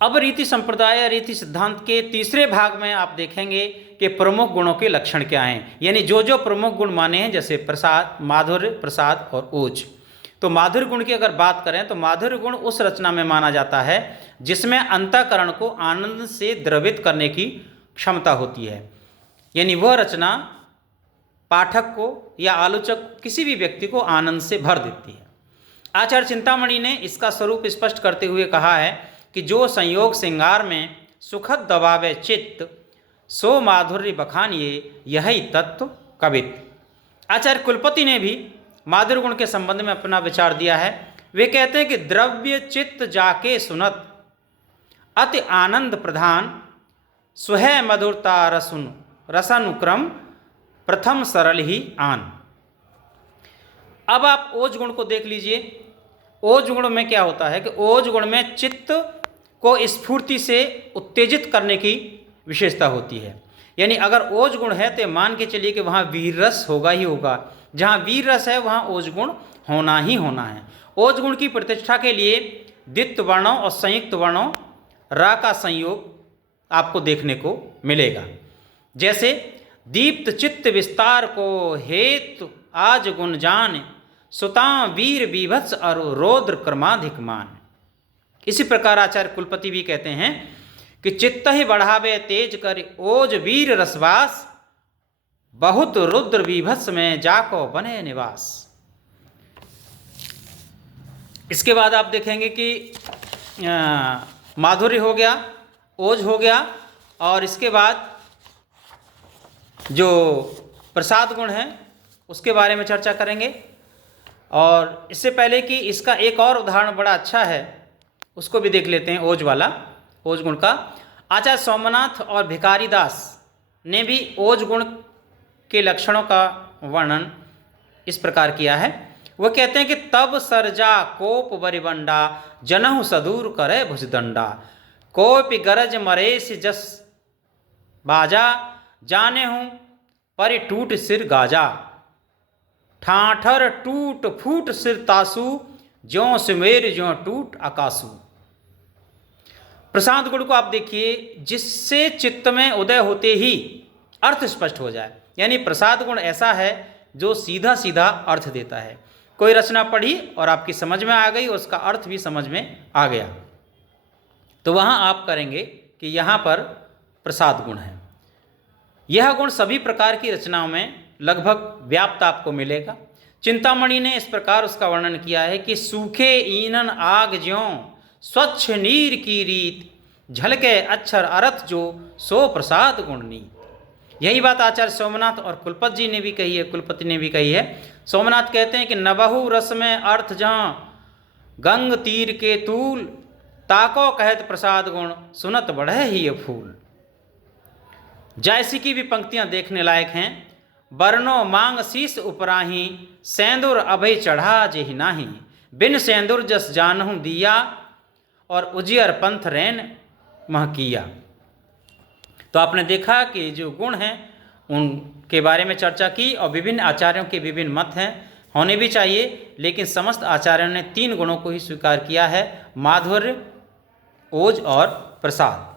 अब रीति संप्रदाय या रीति सिद्धांत के तीसरे भाग में आप देखेंगे कि प्रमुख गुणों के लक्षण क्या हैं, यानी जो जो प्रमुख गुण माने हैं, जैसे प्रसाद, माधुर्य, प्रसाद और ओज। तो माधुर्य गुण की अगर बात करें तो माधुर्य गुण उस रचना में माना जाता है जिसमें अंतःकरण को आनंद से द्रवित करने की क्षमता होती है, यानी वह रचना पाठक को या आलोचक किसी भी व्यक्ति को आनंद से भर देती है। आचार्य चिंतामणि ने इसका स्वरूप स्पष्ट करते हुए कहा है कि जो संयोग श्रृंगार में सुखद दबावे चित्त, सो माधुर्य बखानिए यही तत्व कवित। आचार्य कुलपति ने भी माधुर्य गुण के संबंध में अपना विचार दिया है। वे कहते हैं कि द्रव्य चित्त जाके सुनत, अति आनंद प्रधान, स्वह मधुरता रसुन रसानुक्रम, प्रथम सरल ही आन। अब आप ओज गुण को देख लीजिए। ओज गुण में क्या होता है कि ओज गुण में चित्त को स्फूर्ति से उत्तेजित करने की विशेषता होती है, यानी अगर ओज गुण है तो मान के चलिए कि वहाँ वीर रस होगा ही होगा। जहाँ वीर रस है वहाँ ओज गुण होना ही होना है। ओज गुण की प्रतिष्ठा के लिए द्वित्व वर्णों और संयुक्त वर्णों रा का संयोग आपको देखने को मिलेगा। जैसे दीप्त चित्त विस्तार को हेतु आज गुण जान, सुता वीर बीभत्स अरु रौद्र क्रमाधिक मान। इसी प्रकार आचार्य कुलपति भी कहते हैं कि चित्त ही बढ़ावे तेज कर ओज वीर रसवास, बहुत रुद्र बीभत्स में जाको बने निवास। इसके बाद आप देखेंगे कि माधुर्य हो गया, ओज हो गया, और इसके बाद जो प्रसाद गुण है उसके बारे में चर्चा करेंगे। और इससे पहले कि इसका एक और उदाहरण बड़ा अच्छा है उसको भी देख लेते हैं, ओज वाला, ओज गुण का। आचार्य सोमनाथ और भिखारी दास ने भी ओज गुण के लक्षणों का वर्णन इस प्रकार किया है। वह कहते हैं कि तब सरजा कोप बरिबंडा, जनहु सदूर करे भुजदंडा, कोपि गरज मरेश जस बाजा, जाने हूँ परि टूट सिर गाजा, ठाठर टूट फूट सिर तासु, ज्यों सुमेर ज्यों टूट आकाशु। प्रसाद गुण को आप देखिए, जिससे चित्त में उदय होते ही अर्थ स्पष्ट हो जाए, यानी प्रसाद गुण ऐसा है जो सीधा सीधा अर्थ देता है। कोई रचना पढ़ी और आपकी समझ में आ गई, उसका अर्थ भी समझ में आ गया, तो वहाँ आप करेंगे कि यहाँ पर प्रसाद गुण है। यह गुण सभी प्रकार की रचनाओं में लगभग व्याप्त आपको मिलेगा। चिंतामणि ने इस प्रकार उसका वर्णन किया है कि सूखे ईनन आग ज्यों, स्वच्छ नीर की रीत, झलके अक्षर अर्थ जो, सो प्रसाद गुण नीत। यही बात आचार्य सोमनाथ और कुलपति जी ने भी कही है, कुलपति ने भी कही है। सोमनाथ कहते हैं कि नबहु रस में अर्थ जहाँ, गंग तीर के तूल, ताको कहत प्रसाद गुण, सुनत बढ़े ही ये फूल। जायसी की भी पंक्तियां देखने लायक हैं। बरनो मांग शीस उपराही, सेंदुर अभय चढ़ा जेहि नाही, बिन सेंदुर जस जानहु दिया, और उजियर पंथ रैन महकिया। तो आपने देखा कि जो गुण हैं उनके बारे में चर्चा की, और विभिन्न आचार्यों के विभिन्न मत हैं, होने भी चाहिए, लेकिन समस्त आचार्यों ने 3 गुणों को ही स्वीकार किया है, माधुर्य, ओज और प्रसाद।